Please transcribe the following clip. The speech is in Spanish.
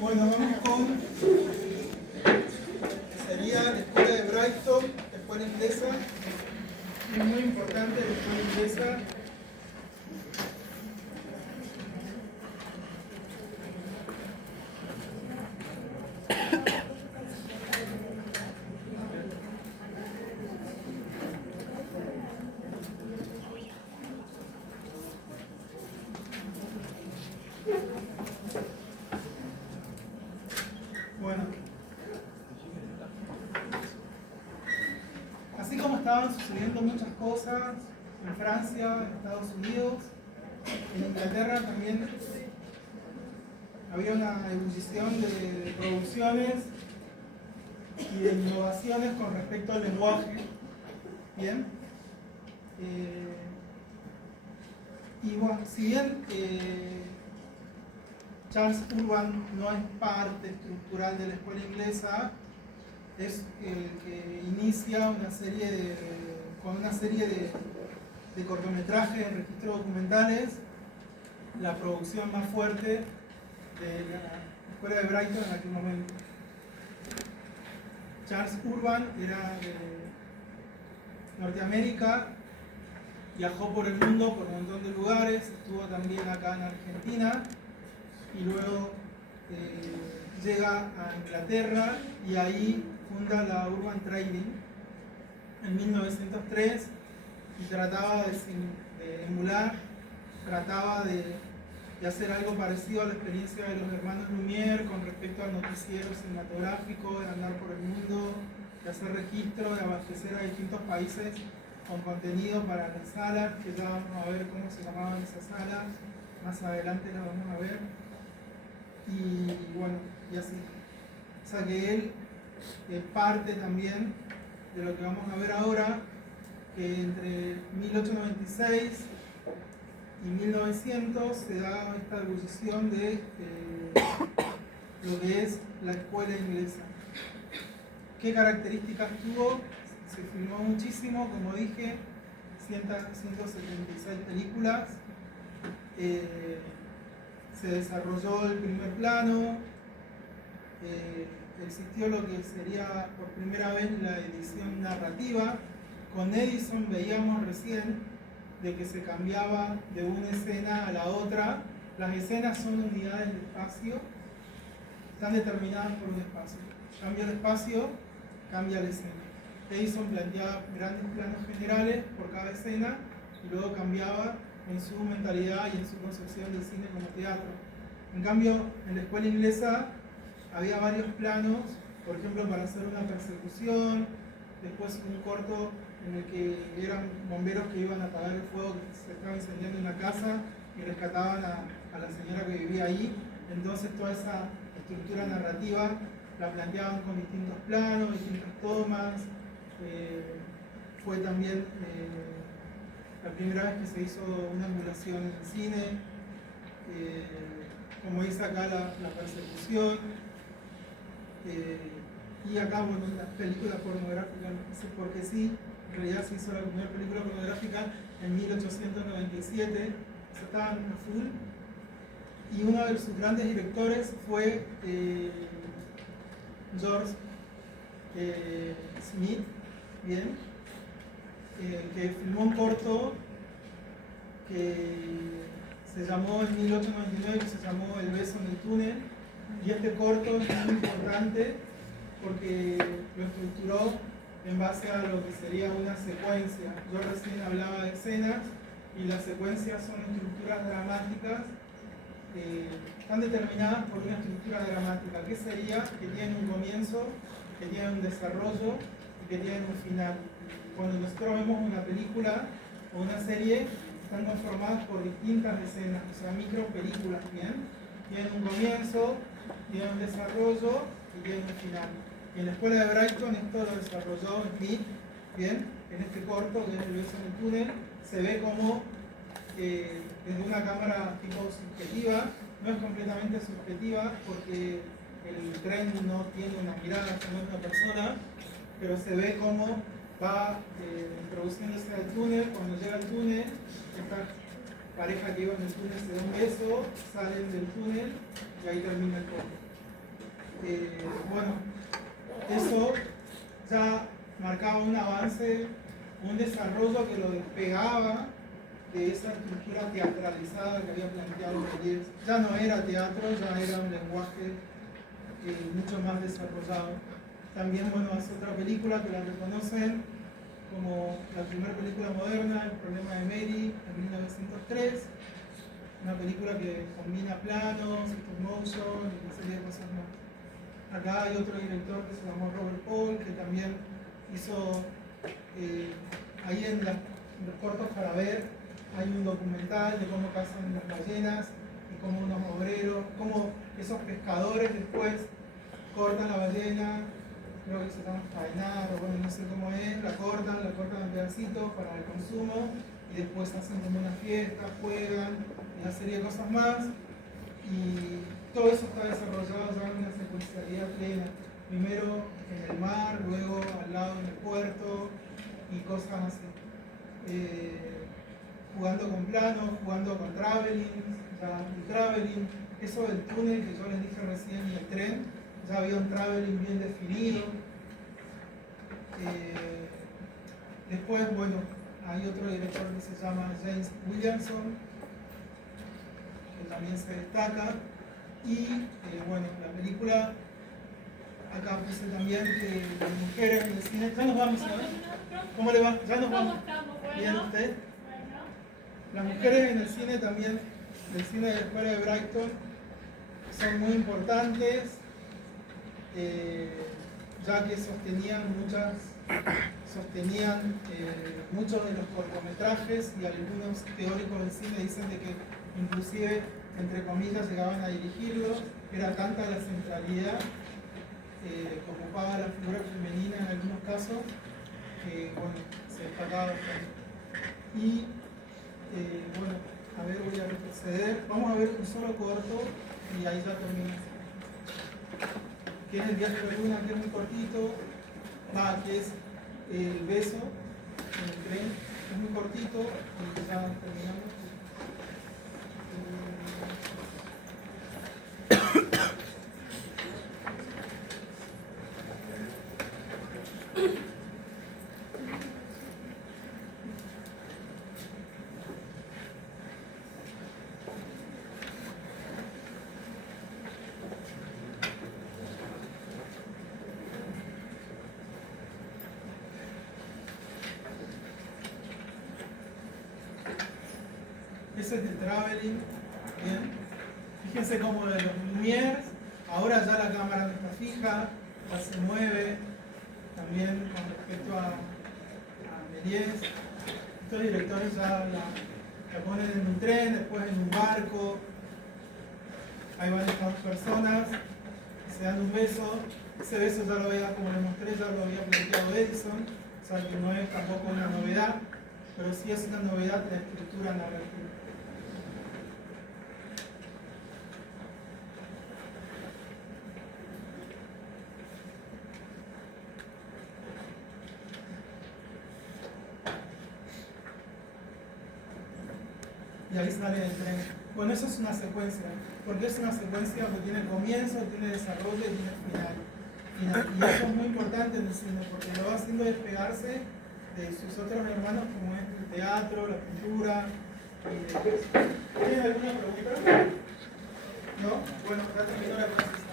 Bueno, vamos con, sería la escuela de Brighton, la escuela inglesa. Es muy importante la escuela inglesa. Bueno, así como estaban sucediendo muchas cosas en Francia, en Estados Unidos, en Inglaterra también había una ebullición de producciones y de innovaciones con respecto al lenguaje. Bien. Y bueno, si bien Charles Urban no es parte estructural de la escuela inglesa, es el que inicia con una serie de cortometrajes en registros documentales, la producción más fuerte de la escuela de Brighton en aquel momento. Charles Urban era de Norteamérica, viajó por el mundo, por un montón de lugares, estuvo también acá en Argentina y luego llega a Inglaterra y ahí funda la Urban Trading en 1903 y trataba de emular, trataba de hacer algo parecido a la experiencia de los hermanos Lumière con respecto al noticiero cinematográfico, de andar por el mundo, de hacer registro, de abastecer a distintos países con contenido para las salas, que ya vamos a ver cómo se llamaban esas salas, más adelante las vamos a ver. Y bueno, y así. O sea que él es parte también de lo que vamos a ver ahora, que entre 1896 y 1900 se da esta ebullición de lo que es la escuela inglesa. ¿Qué características tuvo? Se filmó muchísimo, como dije, 176 películas. Se desarrolló el primer plano, existió lo que sería por primera vez la edición narrativa. Con Edison veíamos recién de que se cambiaba de una escena a la otra. Las escenas son unidades de espacio, están determinadas por un espacio. Cambia el espacio, cambia la escena. Edison planteaba grandes planos generales por cada escena y luego cambiaba en su mentalidad y en su concepción del cine como teatro. En cambio, en la escuela inglesa había varios planos, por ejemplo, para hacer una persecución, después un corto en el que eran bomberos que iban a apagar el fuego que se estaba incendiando en la casa y rescataban a la señora que vivía ahí. Entonces toda esa estructura narrativa la planteaban con distintos planos, distintas tomas. Fue también la primera vez que se hizo una emulación en el cine, como dice acá la persecución, y acá bueno, la película pornográfica, no sé por qué sí, en realidad se hizo la primera película pornográfica en 1897, o sea, estaban a full, y uno de sus grandes directores fue George Smith, bien, que filmó un corto que se llamó en 1899, que se llamó El beso en el túnel, y este corto es muy importante porque lo estructuró en base a lo que sería una secuencia. Yo recién hablaba de escenas y las secuencias son estructuras dramáticas, están determinadas por una estructura dramática. ¿Qué sería? Que tienen un comienzo, que tienen un desarrollo y que tienen un final. Cuando nosotros vemos una película o una serie, están conformadas por distintas escenas, o sea, micro películas, ¿bien? Tienen un comienzo, tienen un desarrollo y tienen un final. Y en la escuela de Brighton esto lo desarrolló Smith, ¿bien? En este corto, que es El beso en el túnel, se ve como desde una cámara tipo subjetiva, no es completamente subjetiva porque el tren no tiene una mirada, no es una persona, pero se ve como va introduciéndose al túnel. Cuando llega al túnel, esta pareja que iba en el túnel se da un beso, salen del túnel y ahí termina el corto. bueno, eso ya marcaba un avance, un desarrollo que lo despegaba de esa estructura teatralizada que había planteado Méliès. Ya no era teatro, ya era un lenguaje mucho más desarrollado. También, bueno, hace otra película que la reconocen como la primera película moderna, El problema de Mary, en 1903. Una película que combina planos, stop motion y una serie de cosas más. Acá hay otro director que se llamó Robert Paul, que también hizo, ahí en los cortos para ver, hay un documental de cómo cazan las ballenas y cómo unos obreros, cómo esos pescadores después cortan la ballena, creo que se llama faenar, o bueno, no sé cómo es, la cortan en pedacitos para el consumo y después hacen como una fiesta, juegan, y una serie de cosas más. Y todo eso está desarrollado ya en una secuencialidad plena. Primero en el mar, luego al lado en el puerto y cosas así. Jugando con planos, jugando con traveling, eso del túnel que yo les dije recién y el tren, ya había un traveling bien definido. Después, bueno, hay otro director que se llama James Williamson, que también se destaca. Y bueno, la película, acá puse también que las mujeres en el cine. Ya nos vamos, ¿sabes? ¿Cómo le va? Ya nos vamos. ¿Bien usted? Las mujeres en el cine también, del cine de la escuela de Brighton, son muy importantes, ya que sostenían muchos de los cortometrajes, y algunos teóricos del cine dicen de que inclusive, entre comillas, llegaban a dirigirlos. Era tanta la centralidad que ocupaba la figura femenina en algunos casos, que bueno, se destacaba bastante. Y bueno, a ver, voy a retroceder. Vamos a ver un solo corto y ahí ya termina. Que es El viaje de la luna, que es muy cortito. Que es El beso en el tren. Es muy cortito y ya terminamos. Ese es el traveling. Bien. Fíjense cómo de los Lumière, ahora ya la cámara no está fija, ya se mueve. También con respecto a Méliès, estos directores ya la ponen en un tren, después en un barco. Ahí van estas dos personas, se dan un beso. Ese beso ya lo había, como les mostré, ya lo había planteado Edison, o sea que no es tampoco una novedad, pero sí es una novedad la estructura narrativa. Y ahí sale el tren. Bueno, eso es una secuencia, porque es una secuencia que tiene comienzo, tiene desarrollo y tiene final. Y eso es muy importante en el cine, porque lo va haciendo despegarse de sus otros hermanos, como es el teatro, la pintura. ¿Tienen alguna pregunta? ¿No? Bueno, ya terminó la clase.